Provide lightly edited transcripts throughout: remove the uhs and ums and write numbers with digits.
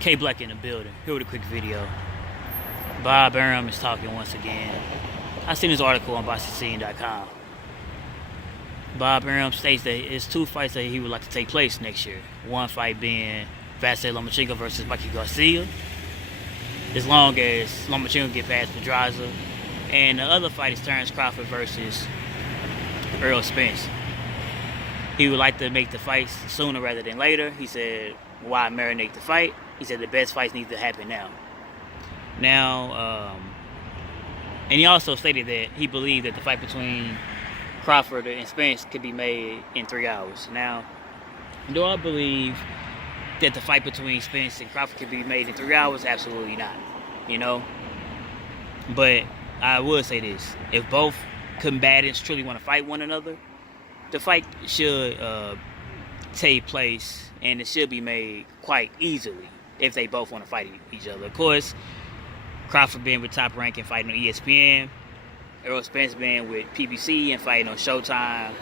K Black in the building. Here with a quick video. Bob Arum is talking once again. I seen this article on boxing.com. Bob Arum states that it's two fights that he would like to take place next year. One fight being Lomachecko versus Garcia, as long as Lomachecko get past Pedraza. And the other fight is Terrence Crawford versus Spence. He would like to make the fights sooner rather than later. He said, why marinate the fight? He said the best fights need to happen now. And he also stated that he believed that the fight between Crawford and Spence could be made in 3 hours. Now, do I believe that the fight between Spence and Crawford could be made in 3 hours? Absolutely not, you know? But I will say this. If both combatants truly want to fight one another, the fight should take place, and it should be made quite easily if they both want to fight each other. Of course, Crawford being with Top Rank and fighting on ESPN, Spence being with PBC and fighting on Showtime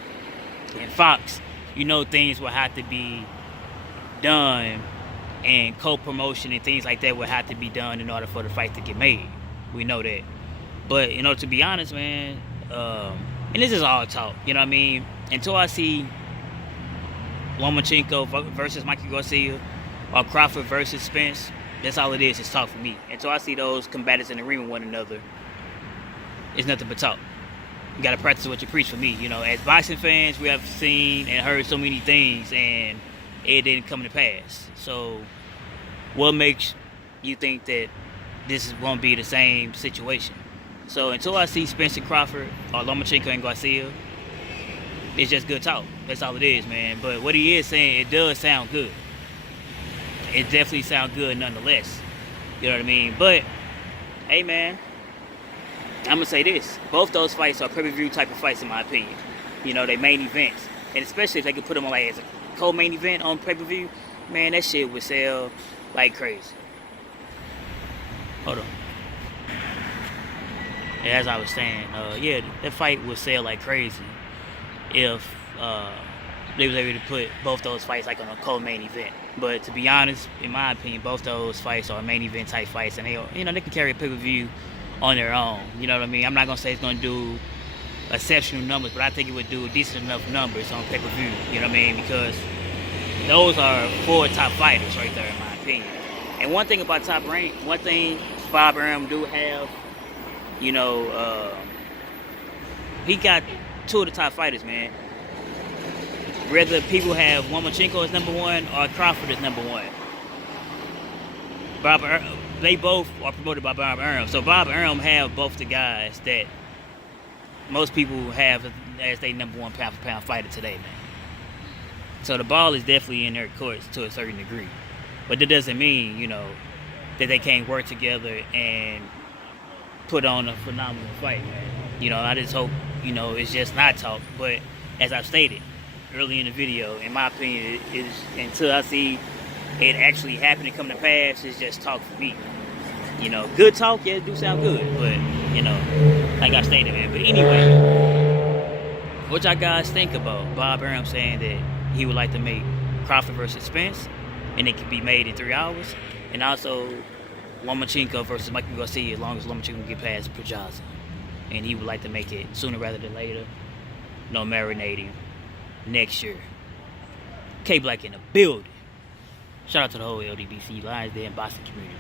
and Fox, you know things will have to be done, and co-promotion and things like that will have to be done in order for the fight to get made. We know that. But, you know, to be honest, man, and this is all talk, you know what I mean? Until I see Lomachecko versus Garcia or Crawford versus Spence, that's all it is. It's talk for me. Until I see those combatants in the ring with one another, it's nothing but talk. You got to practice what you preach for me. You know, as boxing fans, we have seen and heard so many things, and it didn't come to pass. So what makes you think that this won't be the same situation? So until I see Spence and Crawford or Lomachecko and Garcia, it's just good talk. That's all it is, man. But what he is saying, it does sound good. It definitely sounds good nonetheless. You know what I mean? But, hey, man, I'm going to say this. Both those fights are pay-per-view type of fights, in my opinion. You know, they main events. And especially if they could put them on like as a co-main event on pay-per-view, man, that shit would sell like crazy. Hold on. As I was saying, yeah, that fight would sell like crazy if they was able to put both those fights like on a co-main event. But to be honest, in my opinion, both those fights are main event type fights, and they can carry a pay-per-view on their own. You know what I mean? I'm not gonna say it's gonna do exceptional numbers, but I think it would do decent enough numbers on pay-per-view. You know what I mean? Because those are 4 top fighters right there, in my opinion. And one thing about Top Rank, one thing Bob Arum do have, you know, he got 2 of the top fighters, man. Whether people have Lomachecko as number 1 or Crawford as number 1. They both are promoted by Bob Arum. So Bob Arum have both the guys that most people have as their number 1 pound-for-pound fighter today, man. So the ball is definitely in their courts to a certain degree. But that doesn't mean, you know, that they can't work together and put on a phenomenal fight, man. You know, I just hope, you know, it's just not talk. But as I've stated early in the video, in my opinion, it is, until I see it actually happen and come to pass, it's just talk for me. You know, good talk, yeah, it do sound good, but, you know, like I stated, man. But anyway, what y'all guys think about Bob Arum saying that he would like to make Crawford versus Spence, and it could be made in 3 hours, and also Lomachecko versus Garcia, as long as Lomachecko can get past Pedraza, and he would like to make it sooner rather than later. No marinating next year. K Black in the building. Shout out to the whole LDBC Lions there in Boston community.